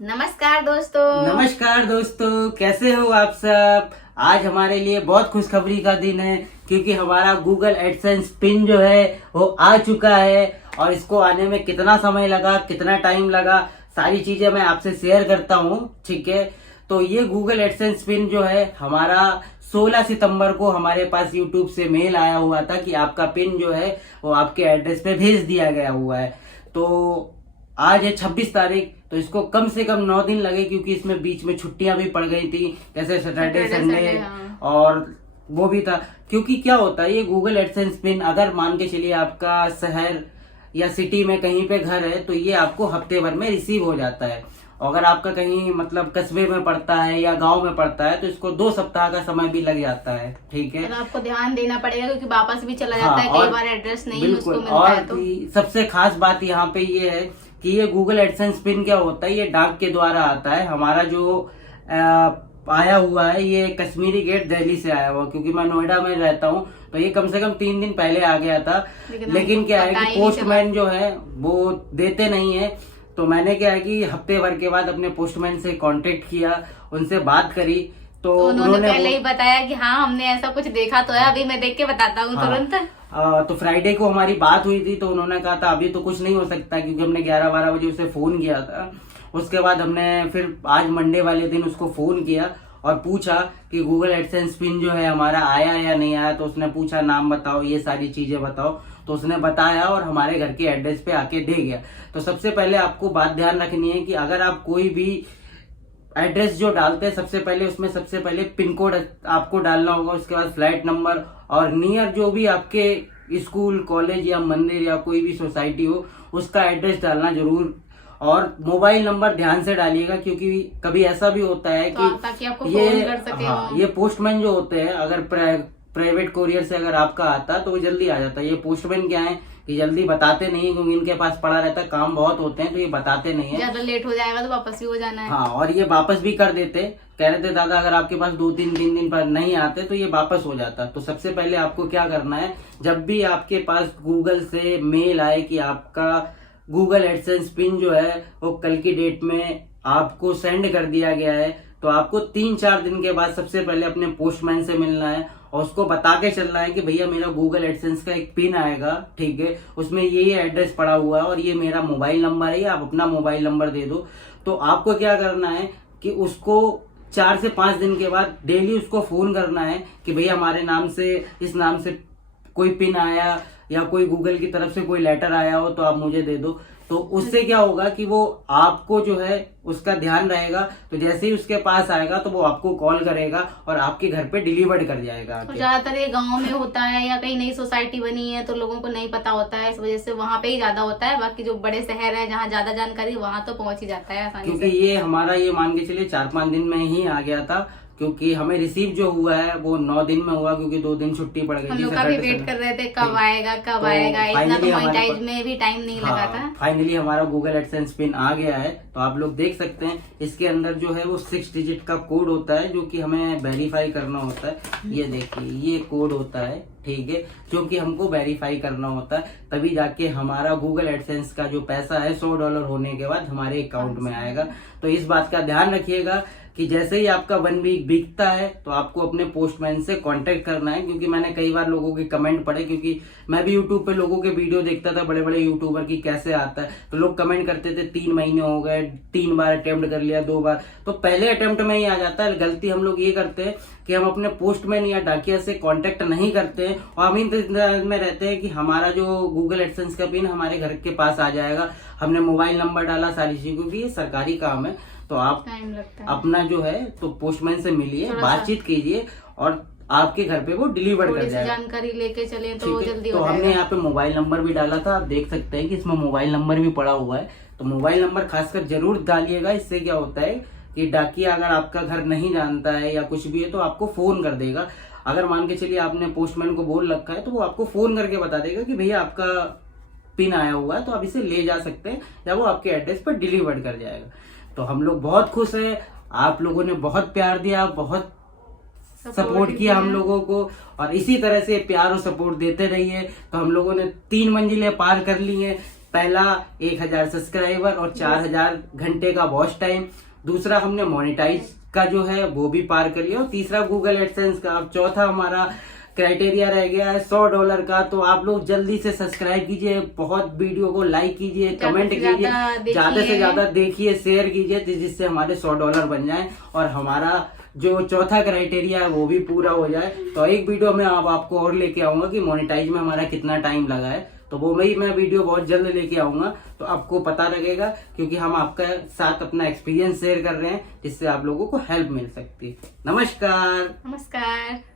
नमस्कार दोस्तों। नमस्कार दोस्तों, कैसे हो आप सब। आज हमारे लिए बहुत खुशखबरी का दिन है क्योंकि हमारा गूगल एडसेंस पिन जो है वो आ चुका है। और इसको आने में कितना समय लगा, कितना टाइम लगा, सारी चीजें मैं आपसे शेयर करता हूँ। ठीक है, तो ये गूगल एडसेंस पिन जो है हमारा 16 सितंबर को हमारे पास यूट्यूब से मेल आया हुआ था कि आपका पिन जो है वो आपके एड्रेस पे भेज दिया गया हुआ है। तो आज है 26 तारीख, तो इसको कम से कम 9 दिन लगे क्योंकि इसमें बीच में छुट्टियां भी पड़ गई थी, जैसे सैटरडे संडे। हाँ। और वो भी था क्योंकि क्या होता है, ये गूगल एडसेंस पिन अगर मान के चलिए आपका शहर या सिटी में कहीं पे घर है तो ये आपको हफ्ते भर में रिसीव हो जाता है। अगर आपका कहीं मतलब कस्बे में पड़ता है या गांव में पड़ता है तो इसको 2 सप्ताह का समय भी लग जाता है। ठीक है, तो आपको ध्यान देना पड़ेगा क्योंकि वापस भी चला जाता है। हाँ, कई बार एड्रेस नहीं उसको बिल्कुल। मिलता और है। तो सबसे खास बात यहाँ पे ये है कि ये गूगल एडसेंस पिन क्या होता है, ये डाक के द्वारा आता है। हमारा जो आया हुआ है ये कश्मीरी गेट दिल्ली से आया हुआ, क्योंकि मैं नोएडा में रहता हूँ तो ये कम से कम 3 दिन पहले आ गया था। लेकिन क्या है कि पोस्टमैन जो है वो देते नहीं है। तो मैंने क्या है कि हफ्ते भर के बाद अपने पोस्टमैन से कांटेक्ट किया, उनसे बात करी। तो उन्होंने पहले ही बताया कि हाँ हमने ऐसा कुछ देखा तो है, अभी मैं देख के बताता हूँ तुरंत। तो फ्राइडे को हमारी बात हुई थी तो उन्होंने कहा था अभी तो कुछ नहीं हो सकता, क्योंकि हमने 11-12 बजे उसे फोन किया था। उसके बाद हमने फिर आज मंडे वाले दिन उसको फोन किया और पूछा कि गूगल एडसेंस पिन जो है हमारा आया या नहीं आया। तो उसने पूछा नाम बताओ, ये सारी चीजें बताओ। तो उसने बताया और हमारे घर के एड्रेस पे आके दे गया। तो सबसे पहले आपको बात ध्यान रखनी है कि अगर आप कोई भी एड्रेस जो डालते हैं सबसे पहले उसमें सबसे पहले पिन कोड आपको डालना होगा, उसके बाद फ्लैट नंबर और नियर जो भी आपके स्कूल, कॉलेज या मंदिर या कोई भी सोसाइटी हो उसका एड्रेस डालना जरूर। और मोबाइल नंबर ध्यान से डालिएगा क्योंकि कभी ऐसा भी होता है कि ताकि आपको ये फोन कर सके। हाँ, ये पोस्टमैन जो होते हैं अगर प्राइवेट कोरियर से अगर आपका आता है तो वो जल्दी आ जाता है। ये पोस्टमैन क्या है कि जल्दी बताते नहीं है क्योंकि इनके पास पड़ा रहता है, काम बहुत होते हैं तो ये बताते नहीं है। ज्यादा लेट हो जाएगा तो वापस भी हो जाना है। हाँ, और ये वापस भी कर देते, कह रहे थे दादा अगर आपके पास 2-3 दिन पर नहीं आते तो ये वापस हो जाता। तो सबसे पहले आपको क्या करना है, जब भी आपके पास गूगल से मेल आए कि आपका गूगल एडसेंस पिन जो है वो कल की डेट में आपको सेंड कर दिया गया है, तो आपको 3-4 दिन के बाद सबसे पहले अपने पोस्टमैन से मिलना है और उसको बता के चलना है कि भैया मेरा गूगल एडसेंस का एक पिन आएगा। ठीक है, उसमें ये एड्रेस पड़ा हुआ है और ये मेरा मोबाइल नंबर है, आप अपना मोबाइल नंबर दे दो। तो आपको क्या करना है कि उसको 4 से 5 दिन के बाद डेली उसको फोन करना है कि भैया हमारे नाम से, इस नाम से कोई पिन आया या कोई गूगल की तरफ से कोई लेटर आया हो तो आप मुझे दे दो। तो उससे क्या होगा कि वो आपको जो है उसका ध्यान रहेगा, तो जैसे ही उसके पास आएगा तो वो आपको कॉल करेगा और आपके घर पे डिलीवर कर जाएगा। तो ज्यादातर ये गांव में होता है या कहीं नई सोसाइटी बनी है तो लोगों को नहीं पता होता है, इस वजह से वहाँ पे ही ज्यादा होता है। बाकी जो बड़े शहर है जहाँ ज्यादा जानकारी वहाँ तो पहुंच ही जाता है आसानी क्योंकि ये हमारा ये मान के चलिए 4-5 दिन में ही आ गया था, क्योंकि हमें रिसीव जो हुआ है वो 9 दिन में हुआ क्योंकि 2 दिन छुट्टी पड़ गई थी। हम लोग का भी वेट कर रहे थे कब आएगा कब तो आएगा, इतना तो finally मोनेटाइज में भी टाइम नहीं लगा था। फाइनली हमारा गूगल एडसेंस पिन आ गया है। तो आप लोग देख सकते हैं इसके अंदर जो है वो 6 डिजिट का कोड होता है जो कि हमें वेरीफाई करना होता है। ये देखिए ये कोड होता है, ठीक है, जो कि हमको वेरीफाई करना होता है, तभी जाके हमारा गूगल एडसेंस का जो पैसा है $100 होने के बाद हमारे अकाउंट में आएगा। तो इस बात का ध्यान रखिएगा कि जैसे ही आपका 1 वीक बीतता है तो आपको अपने पोस्टमैन से कांटेक्ट करना है। क्योंकि मैंने कई बार लोगों के कमेंट पढ़े, क्योंकि मैं भी यूट्यूब पे लोगों के वीडियो देखता था, बड़े बड़े यूट्यूबर की कैसे आता है, तो लोग कमेंट करते थे 3 महीने हो गए, 3 बार अटेम्प्ट कर लिया, 2 बार। तो पहले अटेम्प्ट में ही आ जाता है। गलती हम लोग ये करते हैं कि हम अपने पोस्टमैन या डाकिया से कांटेक्ट नहीं करते हैं और हम इंतजार में रहते हैं कि हमारा जो गूगल एडसेंस का पिन हमारे घर के पास आ जाएगा। हमने मोबाइल नंबर डाला, सारी चीज, क्योंकि ये सरकारी काम है तो आप टाइम लगता है। अपना जो है तो पोस्टमैन से मिलिए, बातचीत कीजिए और आपके घर पे वो डिलीवर कर जाएगा। जानकारी लेके चले तो जल्दी तो हो जाएगा। हमने यहाँ पे मोबाइल नंबर भी डाला था, आप देख सकते हैं कि इसमें मोबाइल नंबर भी पड़ा हुआ है। तो मोबाइल नंबर खासकर जरूर डालिएगा। इससे क्या होता है कि डाकिया अगर आपका घर नहीं जानता है या कुछ भी है तो आपको फोन कर देगा। अगर मान के चलिए आपने पोस्टमैन को बोल रखा है तो वो आपको फोन करके बता देगा कि भैया आपका पिन आया हुआ है तो आप इसे ले जा सकते हैं, या वो आपके एड्रेस पर डिलीवर कर जाएगा। तो हम लोग बहुत खुश हैं, आप लोगों ने बहुत प्यार दिया, बहुत सपोर्ट किया हम लोगों को, और इसी तरह से प्यार और सपोर्ट देते रहिए। तो हम लोगों ने 3 मंजिलें पार कर ली हैं, पहला 1000 सब्सक्राइबर और 4000 घंटे का वॉच टाइम। दूसरा हमने मोनेटाइज का जो है वो भी पार कर लिया, और तीसरा गूगल एडसेंस का। अब चौथा हमारा क्राइटेरिया रह गया है $100 का। तो आप लोग जल्दी से सब्सक्राइब कीजिए, बहुत वीडियो को लाइक कीजिए, कमेंट कीजिए, ज्यादा से ज्यादा देखिए, शेयर कीजिए, जिससे हमारे $100 बन जाए और हमारा जो चौथा क्राइटेरिया है वो भी पूरा हो जाए। तो एक वीडियो में अब आपको और लेके आऊंगा कि मोनेटाइज में हमारा कितना टाइम लगा है, तो वो मैं वीडियो बहुत जल्द लेके आऊंगा, तो आपको पता लगेगा, क्योंकि हम आपका साथ अपना एक्सपीरियंस शेयर कर रहे हैं, जिससे आप लोगों को हेल्प मिल सकती है। नमस्कार। नमस्कार।